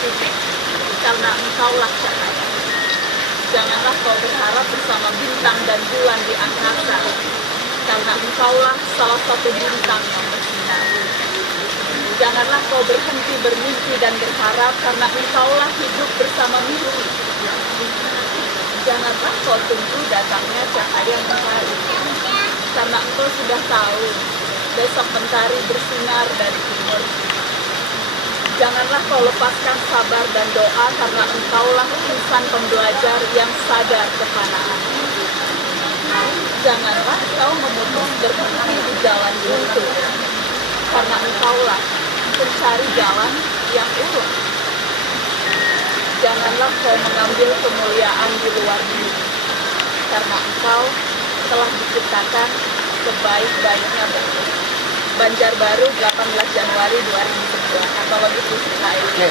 titik, karena Engkaulah cahaya. Janganlah kau berharap bersama bintang dan bulan di angkasa, karena Engkaulah salah satu bintang yang bersinar. Janganlah kau berhenti bermimpi dan berharap, karena Engkaulah hidup bersama mimpi. Janganlah kau tunggu datangnya cahaya mentari, karena engkau sudah tahu besok mentari bersinar dari timur. Janganlah kau lepaskan sabar dan doa, karena engkaulah insan pembelajar yang sadar kefanaan. Janganlah kau memutus berhenti di jalan buntu, karena engkaulah pencari jalan yang ulung. Janganlah kau mengambil kemuliaan di luar diri, karena engkau telah diciptakan sebaik-baiknya bentuk. Banjarbaru 18 Januari 2009, Antologi Puisi HI.